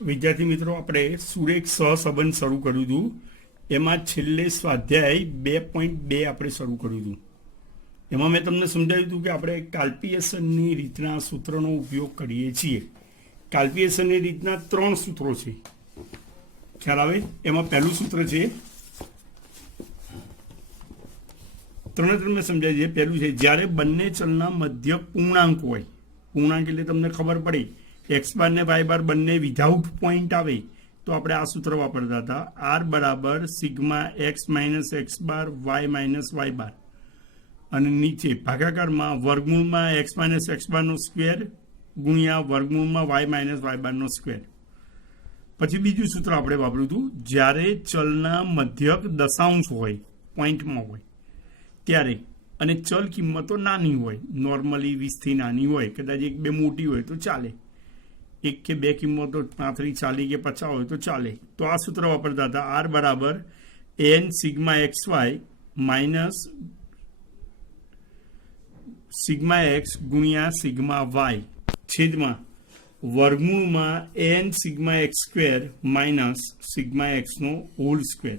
વિદ્યાર્થી મિત્રો, આપણે સુરેખ સહસંબંધ શરૂ કર્યું હતું. એમાં છેલ્લે સ્વાધ્યાય 2.2 આપણે શરૂ કર્યું હતું. એમાં મેં તમને સમજાવ્યું હતું કે આપણે કાલ્પિએશનની રીતના સૂત્રનો ઉપયોગ કરીએ છીએ. કાલ્પિએશનની રીતના 3 સૂત્રો છે, ખ્યાલ આવે? એમાં પહેલું સૂત્ર છે, ત્રણે મેં સમજાવી છે. પહેલું છે, જ્યારે બંને ચલના મધ્યક પૂર્ણાંક હોય. પૂર્ણાંક એટલે તમને ખબર પડે, એક્સ બાર ને વાય બાર બંને વિધાઉટ પોઈન્ટ આવે તો આપણે આ સૂત્ર વાપરતા હતા. આર બરાબર sigma x minus x bar Y minus Y બાર, અને નીચે ભાગાકારમાં વર્ગમૂળમાં એક્સ માઇનસ એક્સ બારનો સ્ક્વેર ગુણ્યા વર્ગમૂળમાં વાય માઇનસ વાય બારનો સ્ક્વેર. પછી બીજું સૂત્ર આપણે વાપર્યું હતું, જ્યારે ચલના મધ્યક દશાંશ હોય, પોઈન્ટમાં હોય ત્યારે, અને ચલ કિંમતો નાની હોય, નોર્મલી 20થી નાની હોય, કદાચ 1-2 મોટી હોય તો ચાલે, 1 કે 2 કિંમતો 35, 40 કે 50 હોય તો ચાલે. તો આ સૂત્ર વાપરતા હતા. આર બરાબર n sigma x y minus sigma x ગુણ્યા સિગ્મા વાય છેદમાં વર્ગમૂળમાં n sigma x square minus sigma એક્સનો હોલ સ્ક્વેર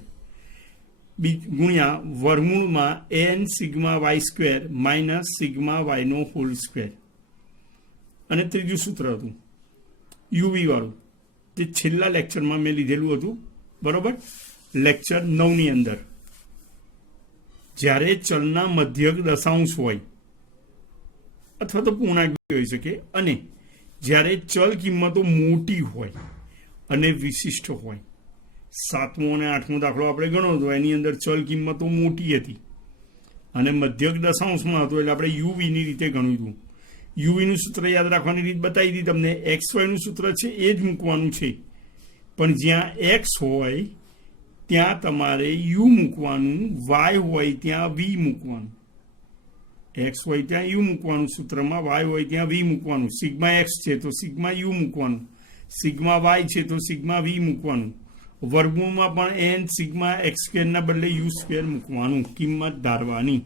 ગુણ્યા વર્ગમૂળમાં n sigma y square minus sigma વાયનો હોલ સ્ક્વેર. અને ત્રીજું સૂત્ર હતું યુવી વાળું, જે છેલ્લા લેક્ચરમાં મેં લીધેલું હતું, બરોબર, લેક્ચર 9ની અંદર. જ્યારે ચલના મધ્યક દશાંશ હોય અથવા તો પૂર્ણાંક હોઈ શકે, અને જ્યારે ચલ કિંમતો મોટી હોય અને વિશિષ્ટ હોય. 7મો અને 8મો દાખલો આપણે ગણો તો એની અંદર ચલ કિંમતો મોટી હતી અને મધ્યક દશાંશમાં હતો, એટલે આપણે યુવીની રીતે ગણ્યું હતું. યુવીનું સૂત્ર યાદ રાખવાની રીત બતાવી હતી તમને. એક્સ વાયનું સૂત્ર છે એ જ મૂકવાનું છે, પણ જ્યાં એક્સ હોય ત્યાં તમારે યુ મૂકવાનું, વાય હોય ત્યાં વી મૂકવાનું. એક્સ હોય ત્યાં યુ મૂકવાનું સૂત્રમાં, વાય હોય ત્યાં વી મૂકવાનું. સિગ્મા એક્સ છે તો સિગ્મા યુ મૂકવાનું, સિગ્મા વાય છે તો સિગ્મા વી મૂકવાનું. વર્ગમૂળમાં પણ એન સિગ્મા એક્સ સ્ક્વેરના બદલે યુ સ્ક્વેર મૂકવાનું, કિંમત ધારવાની.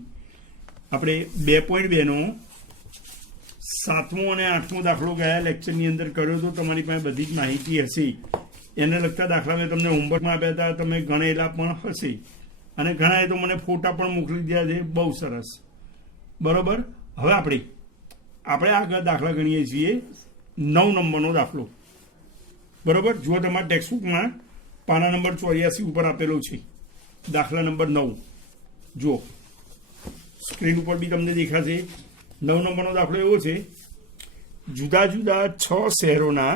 આપણે 2.2નો 7મો અને 8મો દાખલો ગયા લેક્ચરની અંદર કર્યો તો તમારી પાસે બધી જ માહિતી હશે. એને લગતા દાખલા મેં તમને હોમવર્કમાં આપ્યા હતા, તમે ગણેલા પણ હશે, અને ઘણાએ તો મને ફોટા પણ મોકલી દીધા છે. બહુ સરસ, બરોબર. હવે આપણે આગળ દાખલા ગણીએ છીએ. 9 નંબરનો દાખલો, બરોબર. જો તમારા ટેક્સ્ટબુકમાં પાના નંબર 84 ઉપર આપેલો છે, દાખલા નંબર 9. જુઓ, સ્ક્રીન ઉપર બી તમને દેખાશે. 9 નંબરનો દાખલો એવો છે, જુદા જુદા 6 શહેરોના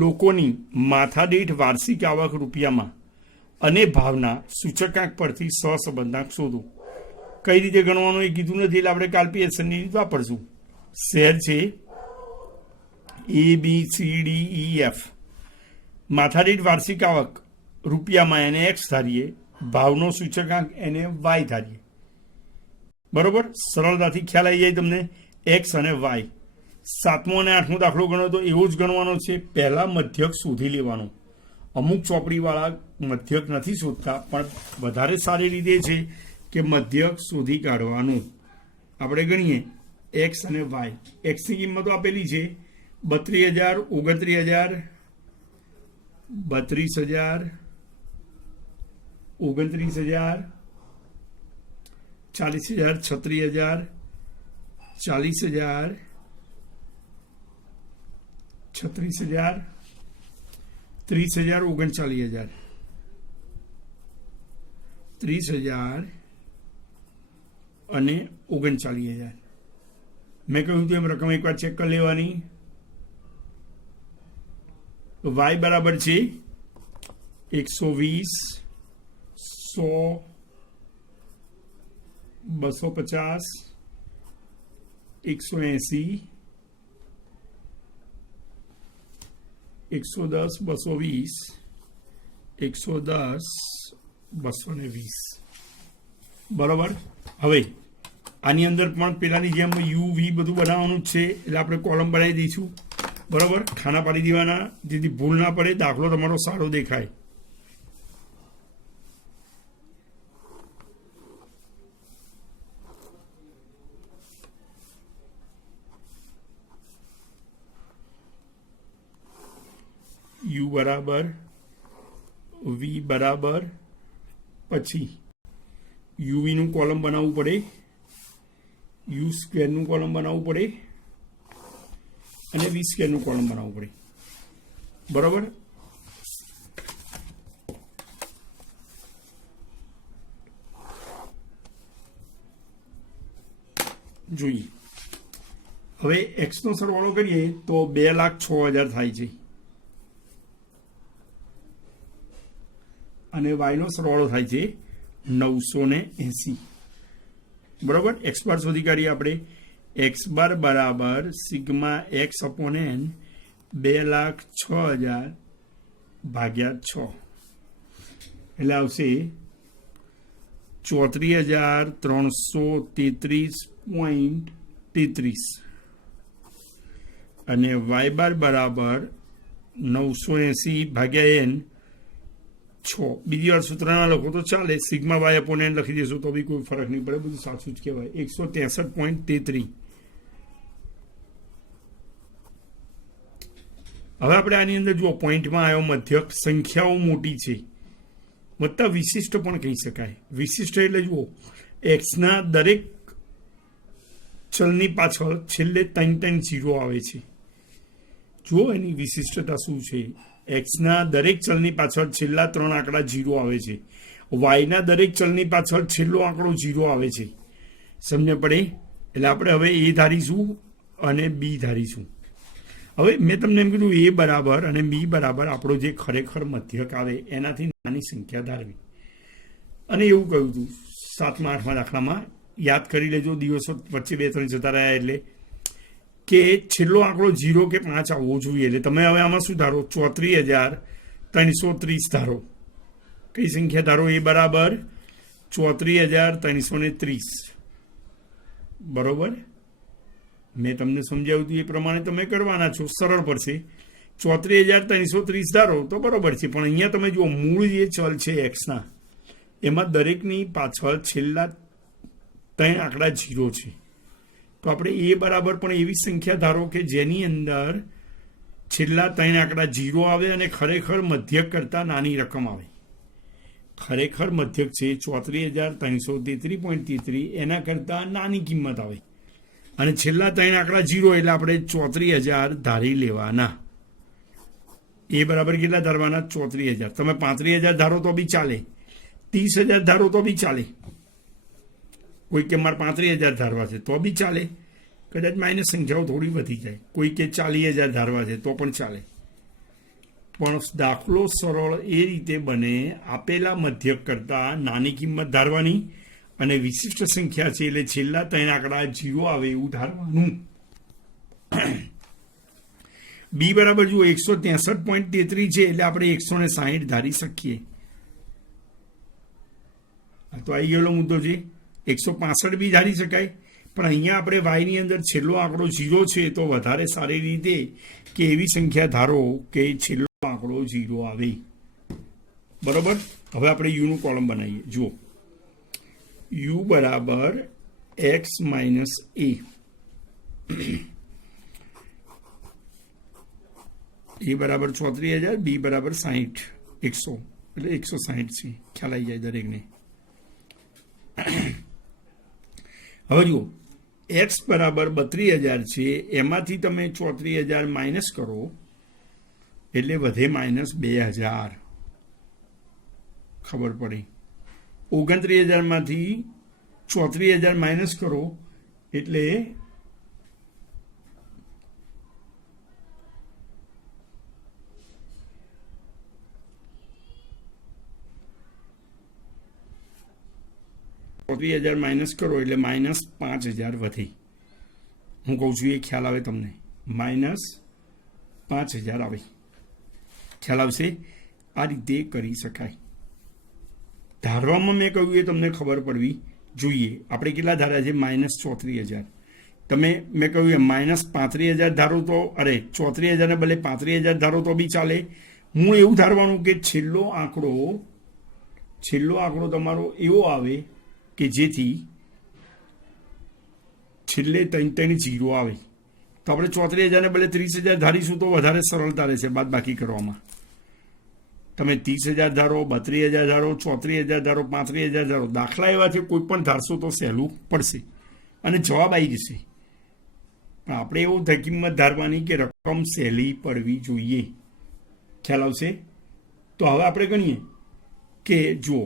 લોકોની માથાદીઠ વાર્ષિક આવક રૂપિયામાં અને ભાવના સૂચકાંક પરથી સહસંબંધાંક શોધો. કઈ રીતે ગણવાનું એ કીધું નથી, એટલે આપણે કાલ્પિએશનની રીત વાપરશું. શહેર છે ABCDEF, માથાદીઠ વાર્ષિક આવક રૂપિયામાં એને એક્સ ધારીએ, ભાવનો સૂચકાંક એને વાય ધારીએ, બરોબર. સરળતાથી ખ્યાલ આવી જાય તમને, એક્સ અને વાય. 7મો અને 8મો દાખલો ગણો તો એવો જ ગણવાનો છે. પહેલા મધ્યક શોધી લેવાનો. અમુક ચોપડીવાળા મધ્યક નથી શોધતા, પણ વધારે સારી રીતે છે કે મધ્યક શોધી કાઢવાનું. આપણે ગણીએ એક્સ અને વાય. એક્સની કિંમતો આપેલી છે 32,000, 29,000, 32,000, 29,000, 40,000, 36,000, 40,000, 36,000, 30,000, 39,000, 30,000 અને 39,000. મેં કહ્યું તેમ રકમ એકવાર ચેક કરી લેવાની. વાય બરાબર છે 120, 100, 250, 180, 110, 220, 110, 220, બરોબર. હવે આની અંદર પણ પેલાની જેમ યુ વી બધું બનાવવાનું જ છે, એટલે આપણે કોલમ બનાવી દઈશું, બરોબર. ખાના પાડી દેવાના, જેથી ભૂલ ના પડે, દાખલો તમારો સારો દેખાય. યુ બરાબર વી બરાબર પછી યુવીનું કોલમ બનાવવું પડે, યુ સ્ક્વેરનું કોલમ બનાવવું પડે અને વી સ્ક્વેરનું કોલમ બનાવવું પડે. બરાબર. જોઈએ હવે એક્સનો સરવાળો કરીએ તો 2,06,000 થાય છે અને વાયનો સરવાળો થાય છે 980. બરાબર. એક્સ બાર શોધી કાઢીએ આપણે. એક્સ બાર બરાબર સિગ્મા એક્સ અપોન એન 2,06,000 ભાગ્યા 6 એટલે આવશે 34,333.33 અને વાય બાર બરાબર 980 ભાગ્યા એન 6. બીજી વાર સૂત્ર ના લખો તો ચાલે, સિગ્મા વાય અપોન એન લખી દેશો તો બી કોઈ ફરક નહીં પડે, બધું સાચું જ કહેવાય. 163.33. હવે આપણે આની અંદર જુઓ પોઈન્ટમાં આવ્યો મધ્યક, સંખ્યાઓ મોટી છે, વત્તા વિશિષ્ટ પણ કહી શકાય. વિશિષ્ટ એટલે જુઓ એક્સના દરેક ચલની પાછળ છેલ્લે 3 0 આવે છે. જુઓ એની વિશિષ્ટતા શું છે. એક્સના દરેક ચલની પાછળ છેલ્લા 3 આંકડા 0 આવે છે. વાયના દરેક ચલની પાછળ છેલ્લો આંકડો 0 આવે છે. સમજ પડે. એટલે આપણે હવે એ ધારીશું અને બી ધારીશું. હવે મેં તમને એમ કીધું એ બરાબર અને બી બરાબર આપણો જે ખરેખર મધ્યક આવે એનાથી નાની સંખ્યા ધારવી. અને એવું કહ્યું હતું 7મા 8મા દાખલામાં, યાદ કરી લેજો, દિવસો વચ્ચે 2-3 જતા રહ્યા, એટલે કે છેલ્લો આંકડો 0 કે 5 આવવો જોઈએ. એટલે તમે હવે આમાં શું ધારો? 34,330 ધારો. કઈ સંખ્યા ધારો? એ બરાબર 34,330. બરોબર. મેં તમને સમજાવ્યું હતું એ પ્રમાણે તમે કરવાના છો, સરળ પડશે. 34,330 ધારો તો બરોબર છે, પણ અહીંયા તમે જુઓ મૂળ જે ચલ છે એક્સના, એમાં દરેકની પાછળ છેલ્લા 3 આંકડા 0 છે. તો આપણે એ બરાબર પણ એવી સંખ્યા ધારો કે જેની અંદર છેલ્લા 3 આંકડા 0 આવે અને ખરેખર મધ્યક કરતાં નાની રકમ આવે. ખરેખર મધ્યક છે 34,333.33, એના કરતાં નાની કિંમત આવે અને છેલ્લા 3 આંકડા 0 એટલે આપણે 34,000 ધારી લેવાના. એ બરાબર કેટલા ધારવાના? 34,000. તમે 35,000 ધારો તો બી ચાલે, 30,000 ધારો તો બી ચાલે. કોઈ કે મારે 35,000 ધારવા છે તો બી ચાલે, કદાચ માઇનસ સંખ્યાઓ થોડી વધી જાય. કોઈ કે 40,000 ધારવા છે તો પણ ચાલે. પણ દાખલો સરળ એ રીતે બને, આપેલા મધ્યક કરતાં નાની કિંમત ધારવાની અને વિશિષ્ટ સંખ્યા છે એટલે છેલ્લા 3 આંકડા 0 આવે એવું ધારવાનું. બી બરાબર જુઓ 163.33 છે એટલે આપણે 160 ધારી શકીએ. તો આવી ગયેલો મુદ્દો છે. 165 બી ધારી શકાય, પણ અહીંયા આપણે વાયની અંદર છેલ્લો આંકડો 0 છે તો વધારે સારી રીતે કે એવી સંખ્યા ધારો કે છેલ્લો આંકડો 0 આવે. બરોબર. હવે આપણે યુનું કોલમ બનાવીએ. જુઓ યુ બરાબર એક્સ માઇનસ એ. એ બરાબર 34,000, બી બરાબર 60, 100 એટલે 160 છે. ખ્યાલ આવી જાય દરેકને. હવે જુઓ એક્સ બરાબર 32,000 છે, એમાંથી તમે 34,000 માઇનસ કરો એટલે વધે -2,000. ખબર પડે. 29,000માંથી 34,000 માઇનસ કરો એટલે માઇનસ કરો એટલે -5,000 વધે. હું કહું છું એ ખ્યાલ આવે તમને? -5,000 આવે. ખ્યાલ આવશે? આ રીતે કરી શકાય. ધારવામાં મેં કહ્યું એ તમને ખબર પડવી જોઈએ. આપણે કેટલા ધાર્યા છે? -34,000. તમે મેં કહ્યું એમ -35,000 ધારો તો, અરે 34,000 ને બદલે 35,000 ધારો તો બી ચાલે. હું એવું ધારવાનું કે છેલ્લો આંકડો તમારો એવો આવે કે જેથી છેલ્લે 3 0 આવે. તો આપણે 34,000 ને બદલે 30,000 ધારીશું તો વધારે સરળતા રહેશે બાદ બાકી કરવામાં. તમે 30,000 ધારો, 32,000 ધારો, 34,000 ધારો, 35,000 ધારો, દાખલા એવા છે કોઈ પણ ધારશો તો સહેલું પડશે અને જવાબ આવી જશે. પણ આપણે એવું થાય કિંમત ધારવાની કે રકમ સહેલી પડવી જોઈએ. ખ્યાલ આવશે? તો હવે આપણે ગણીએ કે જુઓ,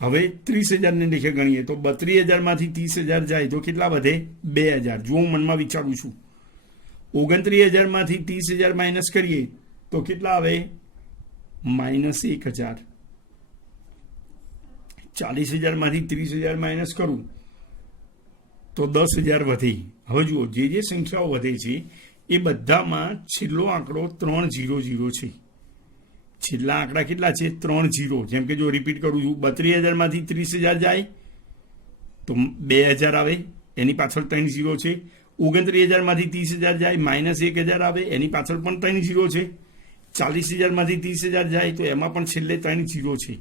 હવે 30,000 ને લેખે ગણીએ તો 32,000 માંથી 30,000 જાય તો કેટલા વધે? 2,000. જો હું મનમાં વિચારું છું. 29,000 માંથી 30,000 માઇનસ કરીએ તો કેટલા આવે? -1,000. 40,000 માંથી 30,000 માઇનસ કરું તો 10,000 વધે. હવે જુઓ, જે સંખ્યાઓ વધે છે એ બધામાં છેલ્લો આંકડો 300 છે. છેલ્લા આંકડા કેટલા છે? 30. જેમ કે જો રિપીટ કરું છું, 32,000 માંથી 30,000 જાય તો 2,000 આવે, એની પાછળ 3 0 છે. 29,000 માંથી 30,000 જાય -1,000 આવે, એની પાછળ પણ 3 0 છે. 40,000 માંથી 30,000 જાય તો એમાં પણ છેલ્લે 3 0 છે.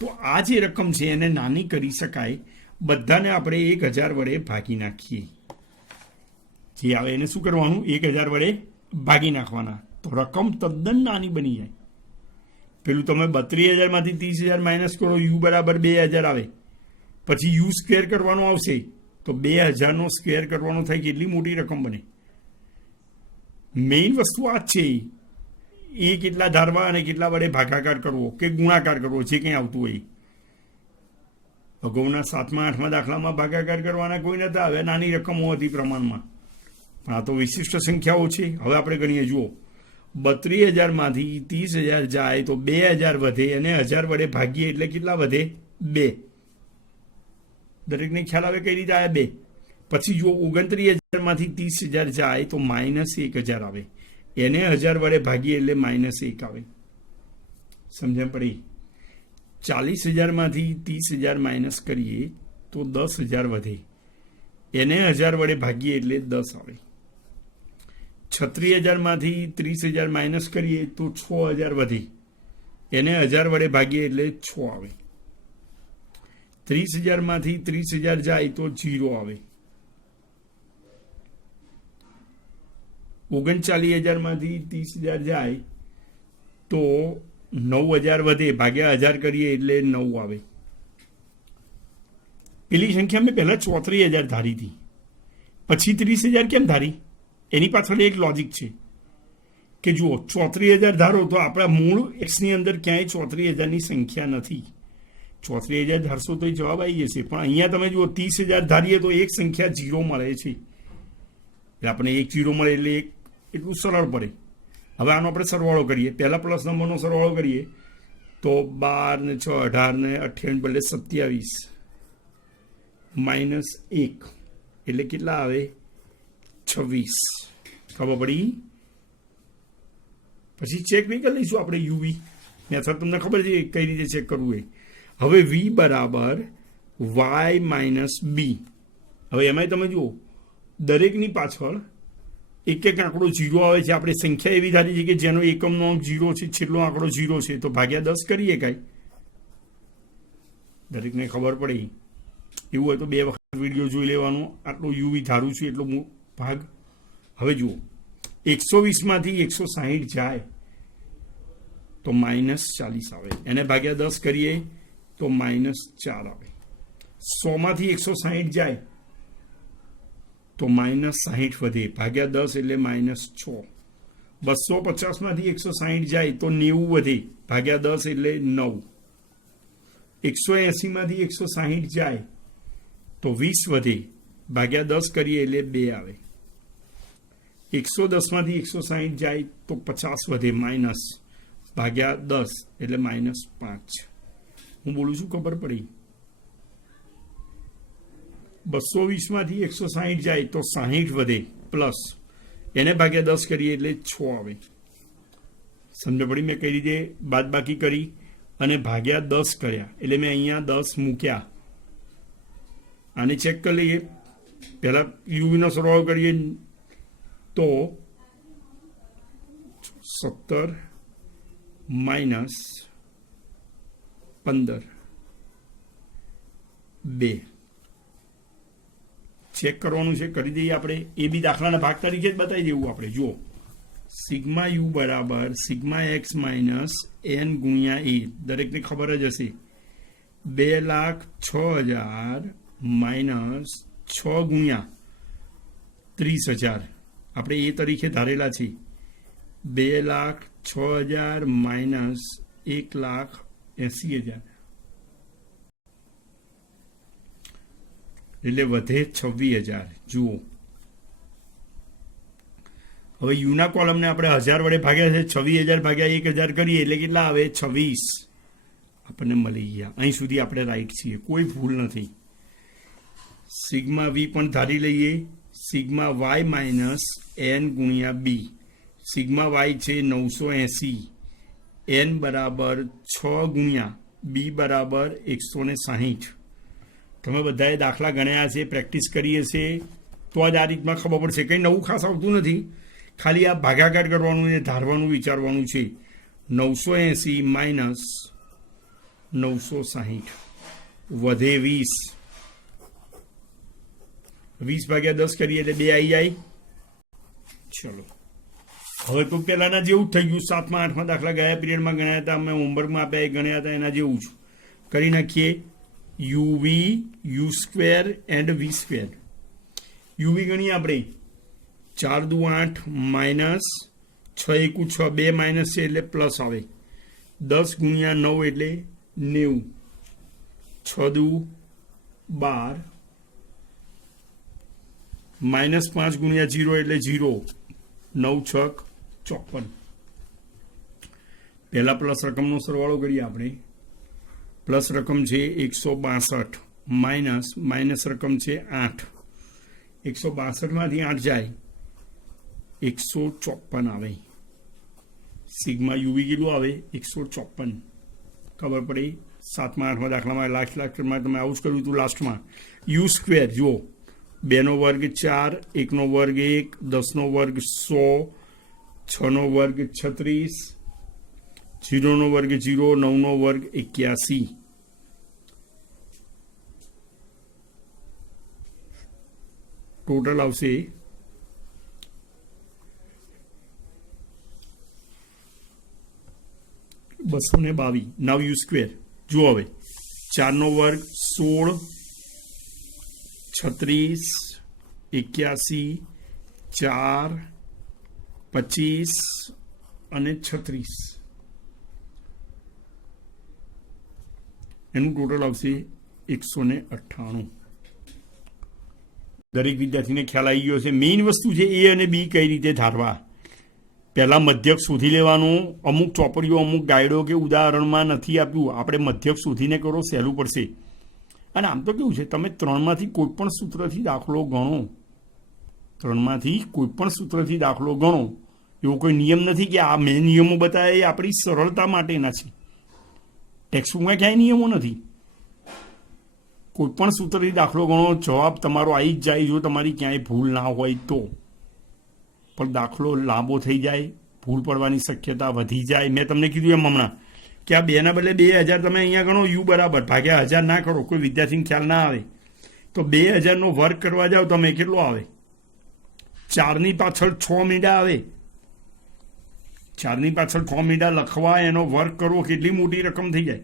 તો આ જે રકમ છે એને નાની કરી શકાય. બધાને આપણે 1,000 વડે ભાગી નાખીએ. જે આવે એને શું કરવાનું? 1,000 વડે ભાગી નાખવાના. તો રકમ તદ્દન નાની બની જાય. પેલું તમે 32,000 માંથી 30,000 માઇનસ કરો, યુ બરાબર 2,000 આવે. પછી યુ સ્ક્વેર કરવાનો આવશે તો 2,000 નો સ્ક્વેર કરવાનો થાય. કેટલી મોટી રકમ બને. મેઇન વસ્તુ આ જ છે. એ કેટલા ધારવા અને કેટલા વડે ભાગાકાર કરવો કે ગુણાકાર કરવો, જે કંઈ આવતું હોય. અગાઉના 7મા 8મા દાખલામાં ભાગાકાર કરવાના કોઈ નતા. હવે નાની રકમો હતી પ્રમાણમાં, પણ આ તો વિશિષ્ટ સંખ્યાઓ છે. હવે આપણે ગણીએ. જુઓ, 32,000 માંથી 30,000 જાય તો 2,000 વધે અને 1000 વડે ભાગીએ એટલે કેટલા વધે? 2. દરેકને ખ્યાલ આવે કઈ રીતે આવે? 2. પછી જુઓ, 29,000 માંથી 30,000 જાય તો -1,000 આવે, એને 1000 વડે ભાગીએ એટલે -1 આવે. સમજણ પડી? 40,000 માંથી 30,000 માઇનસ કરીએ તો 10,000 વધે, એને 1000 વડે ભાગીએ એટલે 10 આવે. 36,000 માંથી 30,000 માઇનસ કરીએ તો 6,000 વધે, એને 1000 વડે ભાગીએ એટલે 6 આવે. 30,000 માંથી 30,000 જાય તો 0 આવે. 39,000 માંથી 30,000 જાય તો 9,000 વધે, ભાગ્યા 1000 કરીએ એટલે 9 આવે. પેલી સંખ્યા મેં પહેલા 34,000 ધારી હતી, પછી 30,000 કેમ ધારી? એની પાછળ એક લોજિક છે કે જુઓ, 34,000 ધારો તો આપણા મૂળ એક્સની અંદર ક્યાંય 34,000ની સંખ્યા નથી. 34,000 ધારશો તો એ જવાબ આવી જશે. પણ અહીંયા તમે જુઓ, 30,000 ધારીએ તો એક સંખ્યા 0 મળે છે. એટલે આપણે 1 0 મળે એટલે એટલું સરળ પડે. હવે આનો આપણે સરવાળો કરીએ. પહેલા પ્લસ નંબરનો સરવાળો કરીએ તો 12 ને 6 18 ને 28 બદલે 27 -1 એટલે કેટલા આવે? 26. ખબર પડી? પછી ચેક નહીં કરી લઈશું આપણે યુવી મેથડ. તમને ખબર છે કઈ રીતે ચેક કરવું એ. હવે વી બરાબર વાય માઇનસ બી. હવે એમાંય તમે જુઓ, દરેકની પાછળ એક એક આંકડો 0 આવે છે. આપણે સંખ્યા એવી ધારી છે કે જેનો એકમનો અંક 0 છે, છેલ્લો આંકડો 0 છે, તો ભાગ્યા 10 કરીએ કાંઈ. દરેકને ખબર પડી. એવું હોય તો 2 વખત વિડીયો જોઈ લેવાનો. આટલો યુવી ધારું છું એટલો ભાગ. હવે જુઓ, 120 માંથી 160 જાય તો -40 આવે, એને ભાગ્યા 10 કરીએ તો -4 આવે. 100 માંથી 160 જાય તો -60 વધે, ભાગ્યા 10 એટલે -6. 250 માંથી 160 જાય તો 90 વધે, ભાગ્યા 10 એટલે 9. 180 માંથી 160 જાય તો 20 વધે, ભાગ્યા 10 કરીએ એટલે 2 આવે. 110 માંથી 160 જાય તો 50 વધે, માઇનસ, ભાગ્યા 10 એટલે -5. હું બોલું છું ખબર પડી? 220 માંથી 160 જાય તો 60 વધે, પ્લસ, એને ભાગ્યા 10 કરીએ એટલે 6 આવે. સમજ પડી મેં કઈ રીતે બાદ બાકી કરી અને ભાગ્યા 10 કર્યા? એટલે મેં અહીંયા 10 મૂક્યા. આને ચેક કરી લઈએ. પહેલા યુવીનો સરવાળો કરીએ તો 17 માઇનસ 15 2 ચેક કરવાનું છે, કરી દઈએ આપણે. એ બી દાખલાના ભાગ તરીકે જ બતાવી દેવું આપણે. જુઓ, સિગ્મા યુ બરાબર સિગ્મા એક્સ માઇનસ એન ગુણ્યા એ, દરેકને ખબર જ હશે. 2,06,000 માઇનસ 6 ગુણ્યા 30,000 આપણે એ તરીકે ધારેલા છે. 2,06,000 માઇનસ 1,80,000 એટલે વધે 26,000. જુઓ, હવે યુના કોલમને આપણે 1000 વડે ભાગ્યા છે. 26,000 ભાગ્યા 1,000 કરીએ એટલે કેટલા આવે? 26 આપણને મળી ગયા. અહીં સુધી આપણે રાઈટ છીએ, કોઈ ભૂલ નથી. સિગ્મા વી પણ ધારી લઈએ. સિગ્મા વાય માઇનસ એન ગુણ્યા બી. સિગ્મા વાય છે 980, એન બરાબર 6 ગુણ્યા બી બરાબર 160. તમે બધાએ દાખલા ગણ્યા છે, પ્રેક્ટિસ કરીએ છે, તો જ આ રીતમાં ખબર પડશે. કંઈ નવું ખાસ આવતું નથી, ખાલી આ ભાગાકાર કરવાનું ને ધારવાનું વિચારવાનું છે. 980 માઇનસ 960 વધે 20. 20 ભાગ્યા 10 કરીએ એટલે 2 આવી જાય. ચલો, હવે તો પહેલાના જેવું જ થઈ ગયું. 7મા 8મા દાખલા ગયા પીરિયડમાં ગણ્યા હતા, અમે હોમવર્કમાં આપ્યા એ ગણ્યા હતા, એના જેવું જ કરી નાખીએ. UV u square and we square. UV ગણીએ આપણે. 4 દુ 8 માઇનસ 6 એકુ 6, 2 માઇનસ છે એટલે પ્લસ આવે. 10 ગુણ્યા 9 એટલે 90. 6 દુ 12 માઇનસ 5 ગુણ્યા 0 એટલે 0. 9 છક 54. પહેલા પ્લસ રકમનો સરવાળો કરીએ આપણે. પ્લસ રકમ છે 162 માઇનસ રકમ છે 8. 162માંથી 8 જાય 154 આવે. સિગ્મા યુવી કેટલું આવે? 154. ખબર પડી. 7મા 8મા દાખલામાં લાસ્ટમાં તમે આવું જ કર્યું હતું. લાસ્ટમાં યુ સ્ક્વેર જુઓ, 2નો વર્ગ 4, 1નો વર્ગ 1, 10નો વર્ગ 100, 6નો વર્ગ 36, 0નો વર્ગ 0, 9નો વર્ગ 81. ટોટલ આવશે 222. નાવ યુ સ્ક્વેર જુઓ, હવે 4નો વર્ગ 16, 36, 81, 4, 25 અને 36. એનું ટોટલ આવશે 198. દરેક વિદ્યાર્થીને ખ્યાલ આવી ગયો છે. મેઇન વસ્તુ છે એ અને બી કઈ રીતે ધારવા. પહેલાં મધ્યક શોધી લેવાનું. અમુક ચોપડીઓ, અમુક ગાઈડો કે ઉદાહરણમાં નથી આપ્યું. આપણે મધ્યક શોધીને કરો, સહેલું પડશે. અને આમ તો કેવું છે, તમે 3માંથી કોઈ પણ સૂત્રથી દાખલો ગણો. 3માંથી કોઈ પણ સૂત્રથી દાખલો ગણો. એવો કોઈ નિયમ નથી કે આ મેં નિયમો બતાવ્યા, એ આપણી સરળતા માટેના છે. ટેક્સ્ટબુકમાં ક્યાંય નિયમો નથી. કોઈ પણ સૂત્રથી દાખલો ગણો, જવાબ તમારો આવી જ જાય, જો તમારી ક્યાંય ભૂલ ના હોય તો. પણ દાખલો લાંબો થઈ જાય, ભૂલ પડવાની શક્યતા વધી જાય. મેં તમને કીધું એમ હમણાં કે આ 2ના બદલે 2000 તમે અહીંયા ગણો. યુ બરાબર ભાગ્યા 1000 ના કરો, કોઈ વિદ્યાર્થીને ખ્યાલ ના આવે તો 2000નો વર્ગ કરવા જાઓ તમે, કેટલો આવે? 4ની પાછળ 6 મીંડા આવે. 4ની પાછળ 6 મીંડા લખવા, એનો વર્ગ કરવો, કેટલી મોટી રકમ થઈ જાય.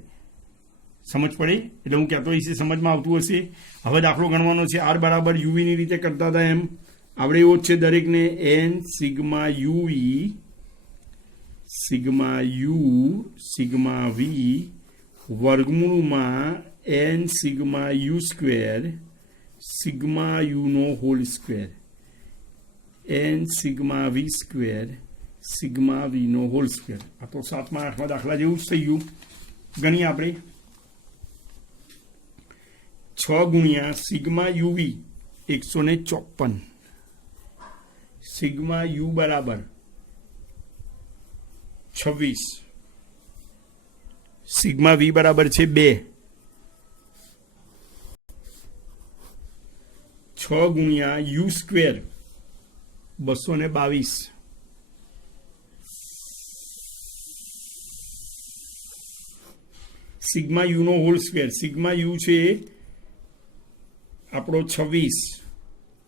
સમજ પડે? એટલે હું કહેતો હશે, સમજમાં આવતું હશે. હવે દાખલો ગણવાનો છે. આર બરાબર યુવીની રીતે કરતા હતા એમ આપણે એવો જ છે દરેકને. N sigma u v sigma u sigma v વર્ગમૂળમાં n sigma u square sigma યુનો whole square. N sigma v square sigma વીનો હોલ સ્ક્વેર. આ તો 7મા 8મા દાખલા જેવું જ થઈ ગયું. ગણીએ આપણે. 6 ગુણ્યા સિગ્મા યુવી 154. સિગ્મા યુ બરાબર 26. સિગ્મા વી બરાબર છે 2. 6 ગુણ્યા યુ સ્ક્વેર 222. સિગ્મા યુનો હોલ સ્ક્વેર. સિગ્મા યુ છે આપણો 26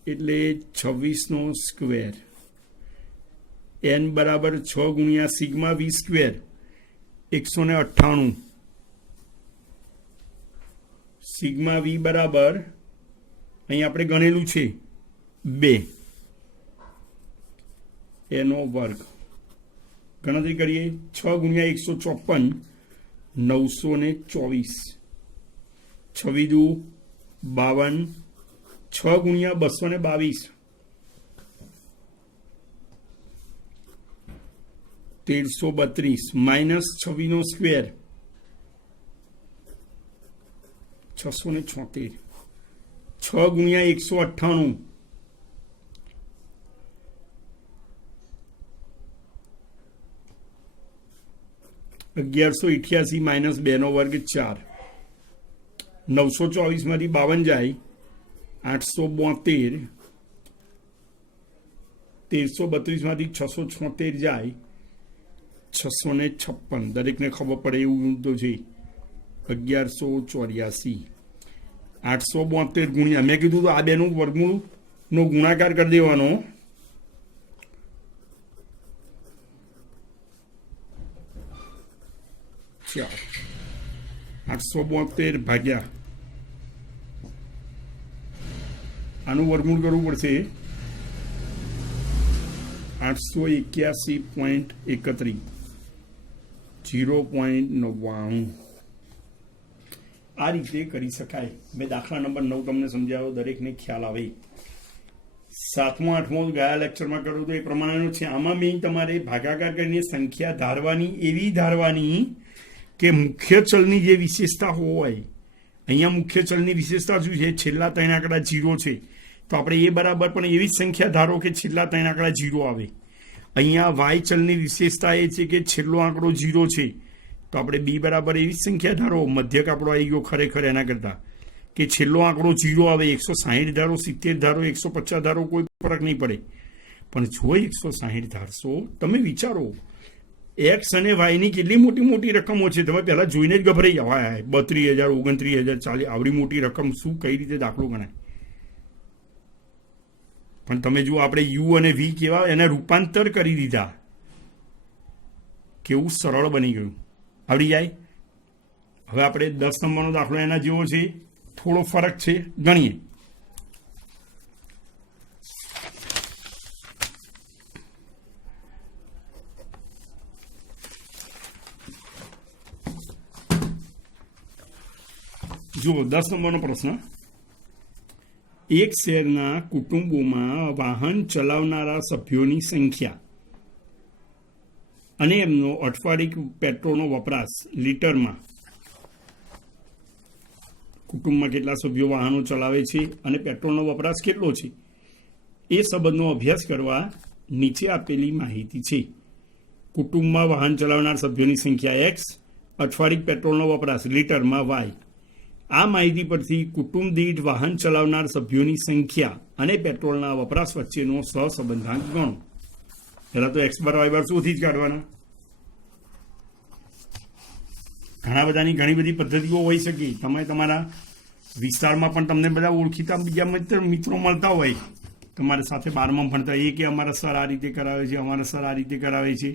એટલે 26 નો સ્ક્વેર n બરાબર 6 ગુણ્યા સિગ્મા વી સ્ક્વેર 198 સિગ્મા વી બરાબર અહીં આપણે ગણેલું છે 2 એનો વર્ગ ગણતરી કરીએ 6 ગુણ્યા 154 924 6 દુ 52 6 ગુણ્યા 222 1332 માઇનસ 26 નો સ્ક્વેર 676 6 ગુણ્યા 198 1188 માઇનસ 2 નો વર્ગ 4 924 માંથી 52 જાય 872 1332 માંથી 676 જાય 656 દરેકને ખબર પડે એવું તો છે 1184 872 ગુણ્યા મેં કીધું તો આ બેનું વર્ગમૂળનો ગુણાકાર કરી દેવાનો 872 ભાગ્યા આનું વર્ગમૂળ કરવું પડશે 881.31 0.99 આ રીતે કરી શકાય. મેં દાખલા નંબર 9 તમને સમજાવ્યો, દરેકને ખ્યાલ આવે. 7મો 8મો ગયા લેક્ચરમાં કર્યું તો એ પ્રમાણેનું છે. આમાં મેં તમારે ભાગાકાર કરીને સંખ્યા ધારવાની એવી ધારવાની કે મુખ્ય ચલની જે વિશેષતા હોય, અહીંયા મુખ્ય ચલની વિશેષતા શું છે? છેલ્લા 3 આંકડા 0 છે, તો આપણે એ બરાબર પણ એવી જ સંખ્યા ધારો કે છેલ્લા 3 આંકડા 0 આવે. અહીંયા વાય ચલની વિશેષતા એ છે કે છેલ્લો આંકડો 0 છે, તો આપણે બી બરાબર એવી જ સંખ્યા ધારો. મધ્યક આપણો આવી ગયો ખરેખર એના કરતાં કે છેલ્લો આંકડો 0 આવે. 160 ધારો, 70 ધારો, 150 ધારો, કોઈ ફરક નહીં પડે. પણ જો 160 ધારશો, તમે વિચારો એક્સ અને વાયની કેટલી મોટી મોટી રકમો છે. તમે પહેલાં જોઈને જ ગભરાઈ જાવ, 32,000, 29,000, 40, આવડી મોટી રકમ શું, કઈ રીતે દાખલો ગણાય? પણ તમે જુઓ આપણે યુ અને વી કેવા એને રૂપાંતર કરી દીધા, કેવું સરળ બની ગયું, આવડી જાય. હવે આપણે 10 નંબરનો દાખલો એના જેવો છે, થોડો ફરક છે, ગણીએ. જુઓ 10 નંબરનો પ્રશ્ન. એક શહેરના કુટુંબોમાં વાહન ચલાવનારા સભ્યોની સંખ્યા અને એમનો અઠવાડિક પેટ્રોલનો વપરાશ લીટરમાં, કુટુંબમાં કેટલા સભ્યો વાહનો ચલાવે છે અને પેટ્રોલનો વપરાશ કેટલો છે, એ સંબંધનો અભ્યાસ કરવા નીચે આપેલી માહિતી છે. કુટુંબમાં વાહન ચલાવનાર સભ્યોની સંખ્યા એક્સ, અઠવાડિક પેટ્રોલનો વપરાશ લીટરમાં વાય. આ માહિતી પરથી કુટુંબ દીઠ વાહન ચલાવનાર સભ્યોની સંખ્યા અને પેટ્રોલના વપરાશ વચ્ચેનો સહસંબંધાંક ગણો. પહેલાં તો એક્સ બાર વાય બાર શોધી જ કાઢવાના. ઘણા બધાની ઘણી બધી પદ્ધતિઓ હોઈ શકે. તમે તમારા વિસ્તારમાં પણ તમને બધા ઓળખીતા બીજા મિત્રો મળતા હોય, તમારા સાથે 12માં ભણતા, એ કે અમારા સર આ રીતે કરાવે છે, અમારા સર આ રીતે કરાવે છે.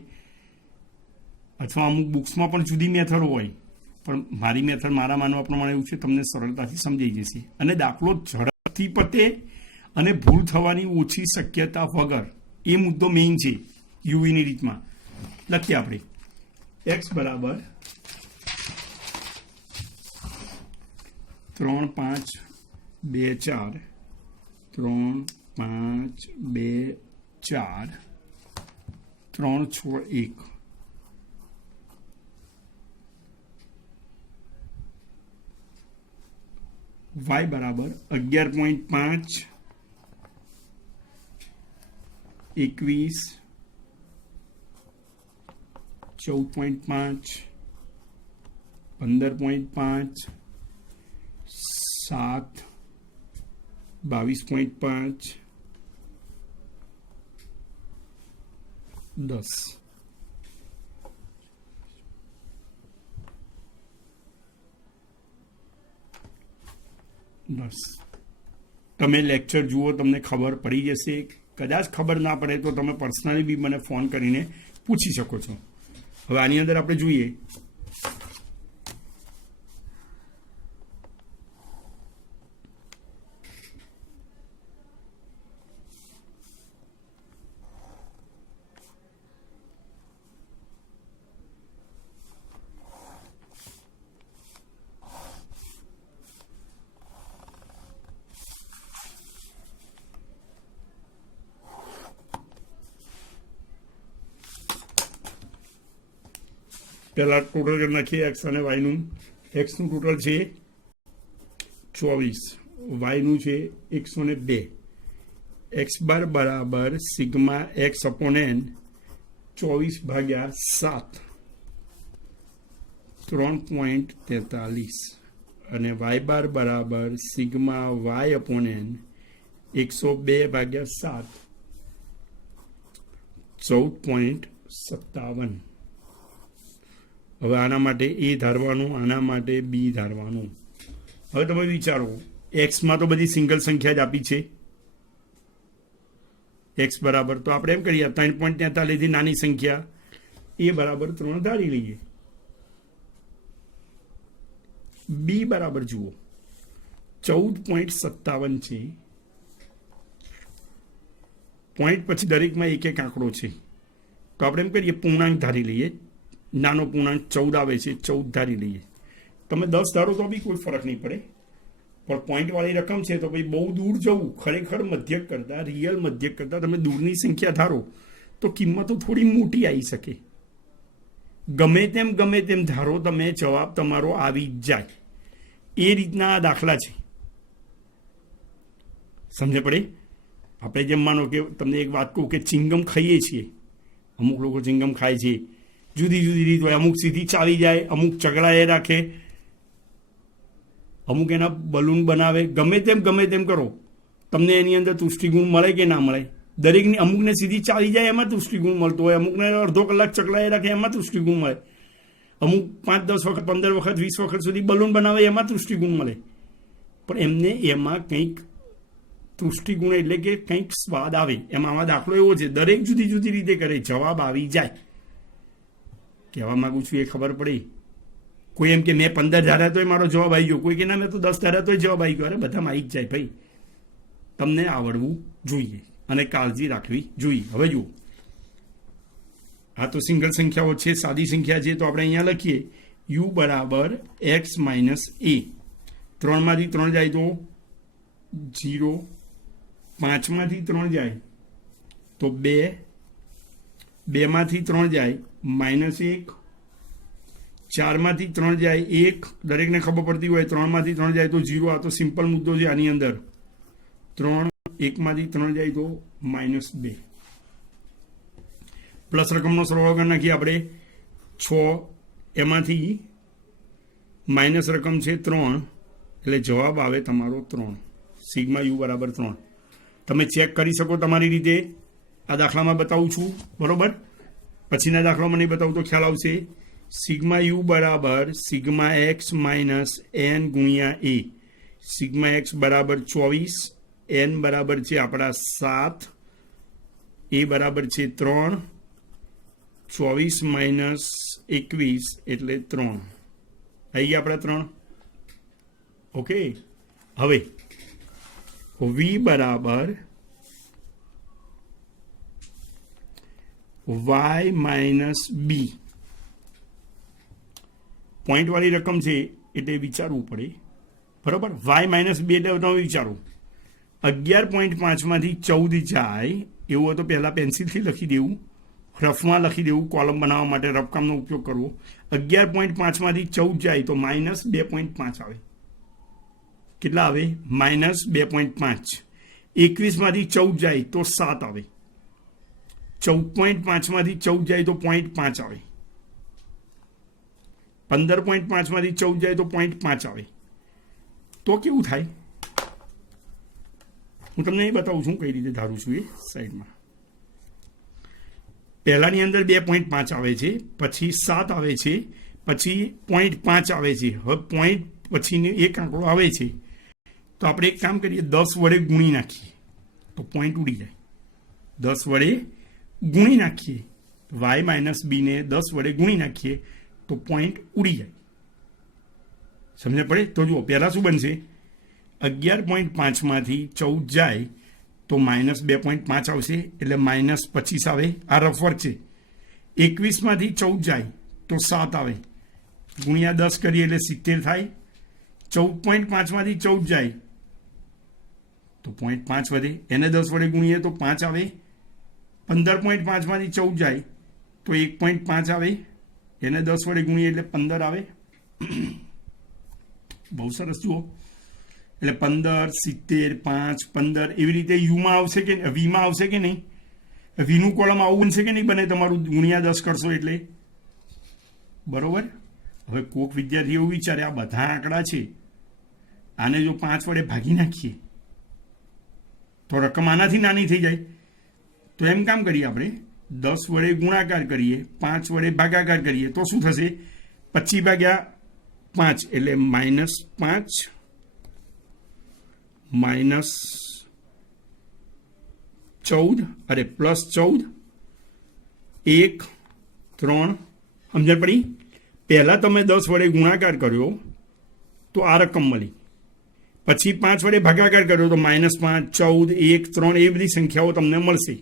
અથવા અમુક બુક્સમાં પણ જુદી મેથડ હોય, પણ મારી મેથડ મારા માનવા પ્રમાણે એવું છે, તમને સરળતાથી સમજાઈ જશે અને દાખલો ઝડપથી પતે અને ભૂલ થવાની ઓછી શક્યતા વગર. એ મુદ્દો મેઇન છે યુવીની રીતમાં. લખીએ આપણે એક્સ બરાબર 3 5 2 4 3 5 2 4 3 6 1. વાય બરાબર 11.5 21 14.5 15.5 7 22.5 10. તમે લેક્ચર જુઓ, તમને ખબર પડી જશે. કદાચ ખબર ના પડે તો તમે પર્સનલી બી મને ફોન કરીને પૂછી શકો છો. હવે આની અંદર આપણે જોઈએ પહેલા ટોટલ કરી નાખીએ એક્સ અને વાયનું. એક્સનું ટોટલ છે 24, વાયનું છે 102. એક્સ બાર બરાબર સિગ્મા એક્સ અપોન એન 24/7 3.43 અને વાય બાર બરાબર સિગ્મા વાય અપોન એન 102/7 14.57. હવે આના માટે એ ધારવાનું, આના માટે બી ધારવાનું. હવે તમે વિચારો, એક્સમાં તો બધી સિંગલ સંખ્યા જ આપી છે. એક્સ બરાબર તો આપણે એમ કરીએ 3.43 થી નાની સંખ્યા એ બરાબર 3 ધારી લઈએ. બી બરાબર જુઓ 14.57 છે. પોઈન્ટ પછી દરેકમાં એક એક આંકડો છે તો આપણે એમ કરીએ પૂર્ણાંક ધારી લઈએ. નાનો પૂર્ણાંક 14 આવે છે, 14 ધારી લઈએ. તમે 10 ધારો તો બી કોઈ ફરક નહીં પડે, પણ પોઈન્ટવાળી રકમ છે તો ભાઈ બહુ દૂર જવું, ખરેખર મધ્યક કરતાં, રિયલ મધ્યક કરતાં તમે દૂરની સંખ્યા ધારો તો કિંમતો થોડી મોટી આવી શકે. ગમે તેમ ધારો તમે, જવાબ તમારો આવી જ જાય. એ રીતના આ દાખલા છે. સમજે પડે? આપણે જેમ માનો કે તમને એક વાત કહું કે ચિંગમ ખાઈએ છીએ, અમુક લોકો ચિંગમ ખાય છે, જુદી જુદી રીત હોય. અમુક સીધી ચાલી જાય, અમુક ચગડાએ રાખે, અમુક એના બલૂન બનાવે. ગમે તેમ કરો, તમને એની અંદર તુષ્ટિગુણ મળે કે ના મળે. દરેકની અમુકને સીધી ચાલી જાય એમાં તુષ્ટિગુણ મળતો હોય, અમુકને અડધો કલાક ચગડાએ રાખે એમાં તુષ્ટિગુણ મળે, અમુક 5, 10 વખત, 15 વખત, 20 વખત સુધી બલૂન બનાવે એમાં તુષ્ટિગુણ મળે. પણ એમને એમાં કંઈક તુષ્ટિગુણ એટલે કે કંઈક સ્વાદ આવે. એમાં આમાં દાખલો એવો છે, દરેક જુદી જુદી રીતે કરે, જવાબ આવી જાય. કહેવા માગું છું એ ખબર પડી? કોઈ એમ કે મેં 15 ધાર્યા તોય મારો જવાબ આવી ગયો, કોઈ કે ના મેં તો 10 ધાર્યા તોય જવાબ આવી ગયો. અરે બધામાં આવી જ જાય ભાઈ. તમને આવડવું જોઈએ અને કાળજી રાખવી જોઈએ. હવે જુઓ, આ તો સિંગલ સંખ્યાઓ છે, સાદી સંખ્યા છે, તો આપણે અહીંયા લખીએ યુ બરાબર એક્સ માઇનસ એ. 3માંથી 3 જાય તો 0, 5માંથી 3 જાય તો 2, 2માંથી 3 જાય -1, 4માંથી 3 જાય 1. દરેકને ખબર પડતી હોય 3માંથી 3 જાય તો 0. આ તો સિમ્પલ મુદ્દો છે આની અંદર. 3, 1માંથી 3 જાય તો -2. પ્લસ રકમનો સરવાળો કરી નાખીએ આપણે. 6, એમાંથી માઇનસ રકમ છે 3, એટલે જવાબ આવે તમારો 3. સિગ્મા યુ બરાબર 3. તમે ચેક કરી શકો તમારી રીતે. આ દાખલામાં બતાવું છું, બરોબર? પછીના દાખલામાં નહીં બતાવું તો ખ્યાલ આવશે. સિગ્મા યુ બરાબર સિગ્મા એક્સ માઇનસ એન ગુણ્યા એ. સિગ્મા એક્સ બરાબર 24, એન બરાબર છે આપણા 7, એ બરાબર છે 3. 24 - 21 એટલે 3. આવી ગયા આપણા 3. ઓકે. હવે વી બરાબર વાય માઇનસ બી. પોઈન્ટવાળી રકમ છે એટલે વિચારવું પડે, બરાબર? વાય માઇનસ બી એટલે તમે વિચારો 11.5માંથી 14 જાય એવું હોય તો પહેલાં પેન્સિલથી લખી દેવું, રફમાં લખી દેવું, કોલમ બનાવવા માટે રફકામનો ઉપયોગ કરવો. 11.5માંથી 14 જાય તો -2.5 આવે. કેટલા આવે? -2.5. 21માંથી 14 જાય તો 7 આવે. 14.5માંથી 14 જાય તો 0.5 આવે. 15.5માંથી 14 જાય તો 0.5 આવે. તો કેવું થાય? હું તમને એ બતાવું છું કઈ રીતે ધારું છું. એ સાઈડમાં પહેલાની અંદર 2.5 આવે છે, પછી 7 આવે છે, પછી 0.5 આવે છે. હવે પોઈન્ટ પછીનો એક આંકડો આવે છે તો આપણે એક કામ કરીએ, 10 વડે ગુણી નાખીએ તો પોઈન્ટ ઉડી જાય. 10 વડે ગુણી નાખીએ, વાય માઇનસ બીને 10 વડે ગુણી નાખીએ તો પોઈન્ટ ઉડી જાય. સમજ પડે? તો જુઓ, પહેલાં શું બનશે? 11.5માંથી 14 જાય તો -2.5 આવશે, એટલે -25 આવે. આ રફ વર્ક છે. 21માંથી 14 જાય તો 7 આવે, ગુણ્યા 10 કરીએ એટલે 70 થાય. 14.5માંથી 14 જાય તો 0.5 વધે, એને 10 વડે ગુણીએ તો 5 આવે. 15.5માંથી 14 જાય તો 1.5 આવે, એને 10 વડે ગુણીએ એટલે 15 આવે. બહુ સરસ. જુઓ, એટલે 15, 70, 5, 15 એવી રીતે યુમાં આવશે કે વીમાં આવશે કે નહીં? વીનું કોલમ આવું બનશે કે નહીં બને તમારું? ગુણ્યા 10 કરશો એટલે. બરોબર. હવે કોક વિદ્યાર્થી એવું વિચારે, આ બધા આંકડા છે, આને જો 5 વડે ભાગી નાખીએ તો રકમ આનાથી નાની થઈ જાય. તો એમ કામ કરીએ, આપણે 10 વડે ગુણાકાર કરીએ, 5 વડે ભાગાકાર કરીએ તો શું થશે? 25/5 એટલે -5 -14 અરે +14 1 3. સમજણ પડી? પહેલાં તમે 10 વડે ગુણાકાર કર્યો તો આ રકમ મળી, પછી 5 વડે ભાગાકાર કર્યો તો -5 14 1 3 એ બધી સંખ્યાઓ તમને મળશે.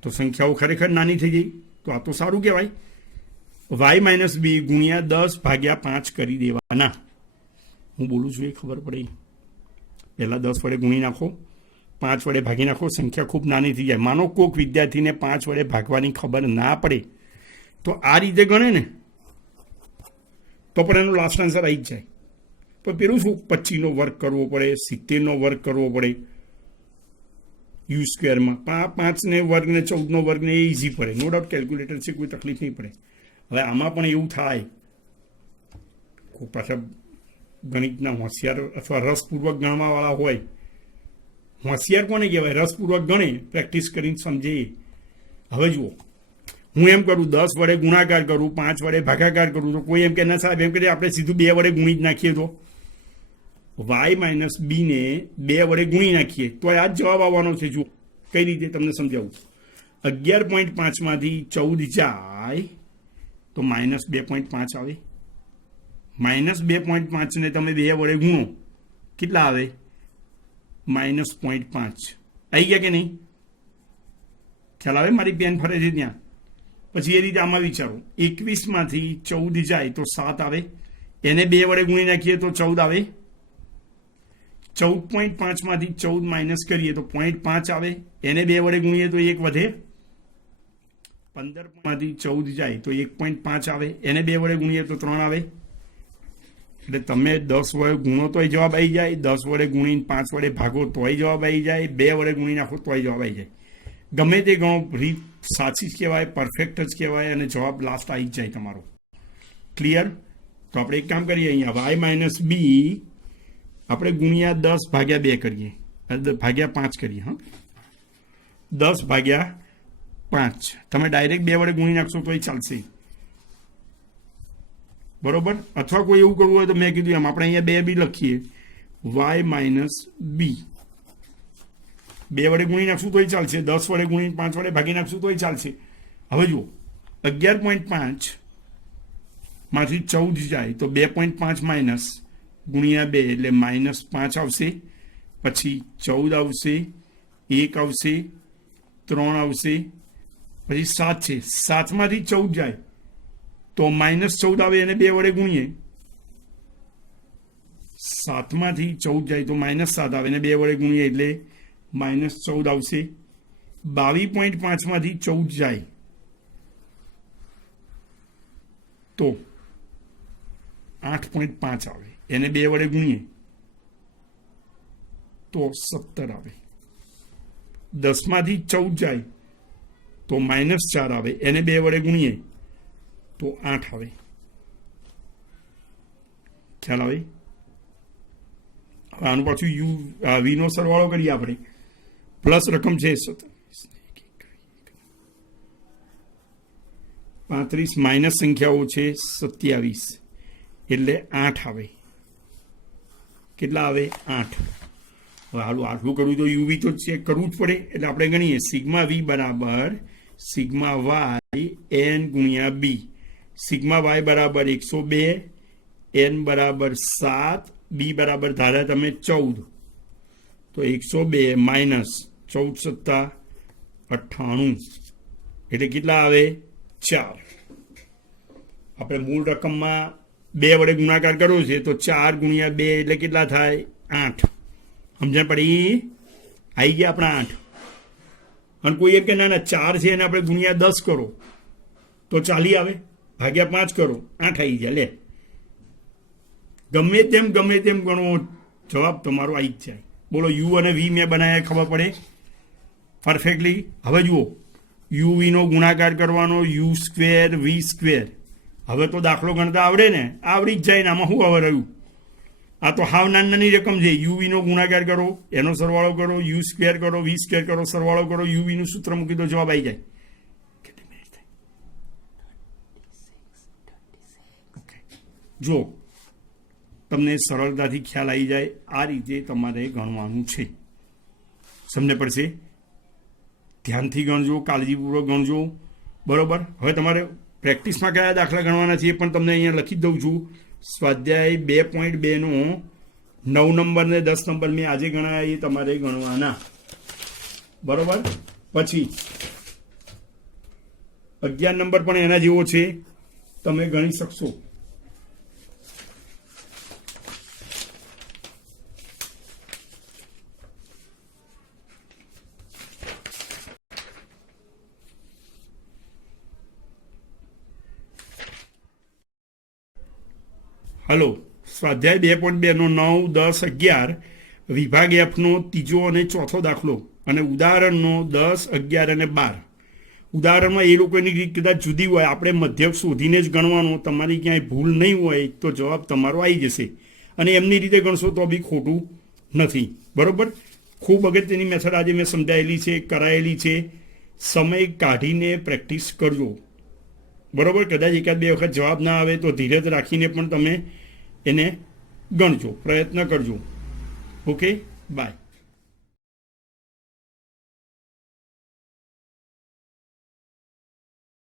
તો સંખ્યાઓ ખરેખર નાની થઈ ગઈ. તો આ તો સારું કહેવાય. વાય માઇનસ બી ગુણ્યા 10/5 કરી દેવાના. હું બોલું છું એ ખબર પડી? પહેલાં 10 વડે ગુણી નાખો, 5 વડે ભાગી નાખો, સંખ્યા ખૂબ નાની થઈ જાય. માનો કોઈક વિદ્યાર્થીને 5 વડે ભાગવાની ખબર ના પડે તો આ રીતે ગણે ને તો પણ એનો લાસ્ટ આન્સર આવી જ જાય. પણ પેલું શું, 25નો વર્ગ કરવો પડે, 70નો વર્ગ કરવો પડે યુ સ્ક્વેરમાં. 5ને વર્ગ ને 14નો વર્ગ ને એ ઇઝી પડે. નો ડાઉટ કેલ્ક્યુલેટર છે, કોઈ તકલીફ નહીં પડે. હવે આમાં પણ એવું થાય, કોઈ પાછા ગણિતના હોશિયાર અથવા રસપૂર્વક ગણવાવાળા હોય. હોશિયાર કોને કહેવાય? રસપૂર્વક ગણે, પ્રેક્ટિસ કરીને સમજે. હવે જુઓ, હું એમ કરું, 10 વડે ગુણાકાર કરું, 5 વડે ભાગાકાર કરું તો કોઈ એમ કે ના સાહેબ, એમ કે આપણે સીધું 2 વડે ગુણી જ નાખીએ તો વાય માઇનસ બીને 2 વડે ગુણી નાખીએ તો આ જ જવાબ આવવાનો છે. જુઓ કઈ રીતે તમને સમજાવું. 11.5માંથી 14 જાય તો -2.5 આવે. -2.5 ને તમે 2 વડે ગુણો, કેટલા આવે? -0.5. આવી ગયા કે નહીં? ખ્યાલ આવે? મારી પેન ફરે છે ત્યાં. પછી એ રીતે આમાં વિચારો, 21માંથી 14 જાય તો 7 આવે, એને 2 વડે ગુણી નાખીએ તો 14 આવે. 14.5માંથી 14 માઇનસ કરીએ તો 0.5 આવે, એને 2 વડે ગુણીએ તો 1 વધે. 15માંથી 14 જાય તો 1.5 આવે, એને 2 વડે ગુણીએ તો 3 આવે. એટલે તમે 10 વડે ગુણો તોય જવાબ આવી જાય, 10 વડે ગુણીને 5 વડે ભાગો તોય જવાબ આવી જાય, 2 વડે ગુણી નાખો તોય જવાબ આવી જાય. ગમે તે ગણો, રીત સાચી જ કહેવાય, પરફેક્ટ જ કહેવાય, અને જવાબ લાસ્ટ આવી જ જાય તમારો. ક્લિયર? તો આપણે એક કામ કરીએ, અહીંયા વાય માઇનસ બી આપણે ગુણ્યા 10/2 કરીએ, -5 કરીએ. હા, 10/5. તમે ડાયરેક્ટ 2 વડે ગુણી નાખશો તોય ચાલશે. બરોબર? અથવા કોઈ એવું કરવું હોય તો મેં કીધું એમ આપણે અહીંયા 2 બી લખીએ, વાય માઇનસ બી 2 વડે ગુણી નાખશું તોય ચાલશે, 10 વડે ગુણીને 5 વડે ભાગી નાખશું તોય ચાલશે. હવે જુઓ, 11.5માંથી 14 જાય તો 2.5 માઇનસ ગુણ્યા 2 એટલે -5 આવશે. પછી 14 આવશે, 1 આવશે, 3 આવશે, પછી 7 છે. 7માંથી 14 જાય તો -14 આવે, એને 2 વડે ગુણીએ. 7માંથી 14 જાય તો -7 આવે, એને 2 વડે ગુણીએ એટલે -14 આવશે. 22.5માંથી 14 જાય તો 8.5 આવે, એને 2 વડે ગુણીએ તો 17 આવે. 10માંથી 14 જાય તો -4 આવે, એને 2 વડે ગુણીએ તો 8 આવે. ખ્યાલ આવે? હવે આનું પાછું વીનો સરવાળો કરીએ આપણે. પ્લસ રકમ છે 35, માઇનસ સંખ્યાઓ છે 27, એટલે 8 આવે. કેટલા આવે 8. હવે હાલું આટલું કરવું તો યુવી તો ચેક કરવું જ પડે, એટલે આપણે ગણીએ સિગ્મા વી બરાબર સિગ્મા વાય એન ગુણ્યા બી. સિગ્મા વાય બરાબર 102, એન બરાબર 7, બી બરાબર ધારા તમે 14. તો 102 માઇનસ 14 + 98 એટલે કેટલા આવે 4. આપણે મૂળ રકમમાં 2 વડે ગુણાકાર કરવો છે તો 4 ગુણ્યા 2 એટલે કેટલા થાય 8. સમજણ પડી? આવી ગયા આપણા 8. અને કોઈ એમ કે ના 4 છે એને આપણે ગુણ્યા 10 કરો તો 40 આવે, ભાગ્યા 5 કરો 8 આવી જાય. લે ગમે તેમ ગણો જવાબ તમારો આવી જ જાય. બોલો યુ અને વી મેં બનાવ્યા ખબર પડે પરફેક્ટલી. હવે જુઓ યુવીનો ગુણાકાર કરવાનો u² v². હવે તો દાખલો ગણતા આવડે ને, આવડી જ જાય ને. આમાં શું હવે રહ્યું? આ તો હાવ નાની રકમ છે. યુવીનો ગુણાકાર કરો, એનો સરવાળો કરો, u² કરો, v² કરો, સરવાળો કરો, યુવીનું સૂત્ર મૂકી દો, જવાબ આવી જાય. કેટલી મિનિટ થઈ? ઓકે, જો તમને સરળતાથી ખ્યાલ આવી જાય આ રીતે તમારે ગણવાનું છે. સમજ પડશે? ધ્યાનથી ગણજો, કાળજીપૂર્વક ગણજો. બરોબર. હવે તમારે પ્રેક્ટિસમાં કયા દાખલા ગણવાના છે એ પણ તમને અહીંયા લખી દઉં છું. સ્વાધ્યાય 2.2 નો 9 નંબર ને 10 નંબર મેં આજે ગણાયા એ તમારે ગણવાના. બરોબર. પછી 11 નંબર પણ એના જેવો છે, તમે ગણી શકશો. હલો, સ્વાધ્યાય 2.2 નો 9, 10, 11 વિભાગ એફનો ત્રીજો અને ચોથો દાખલો અને ઉદાહરણનો 10, 11 અને 12. ઉદાહરણમાં એ લોકોની રીત કદાચ જુદી હોય, આપણે મધ્યક શોધીને જ ગણવાનો. તમારી ક્યાંય ભૂલ નહીં હોય તો જવાબ તમારો આવી જશે, અને એમની રીતે ગણશો તો બી ખોટું નથી. બરોબર. ખૂબ અગત્યની મેથડ આજે મેં સમજાયેલી છે, કરાયેલી છે. સમય કાઢીને પ્રેક્ટિસ કરજો. બરોબર. કદાચ 1-2 વખત જવાબ ના આવે તો ધીરજ રાખીને પણ તમે એને ગણજો, પ્રયત્ન કરજો. Okay, by.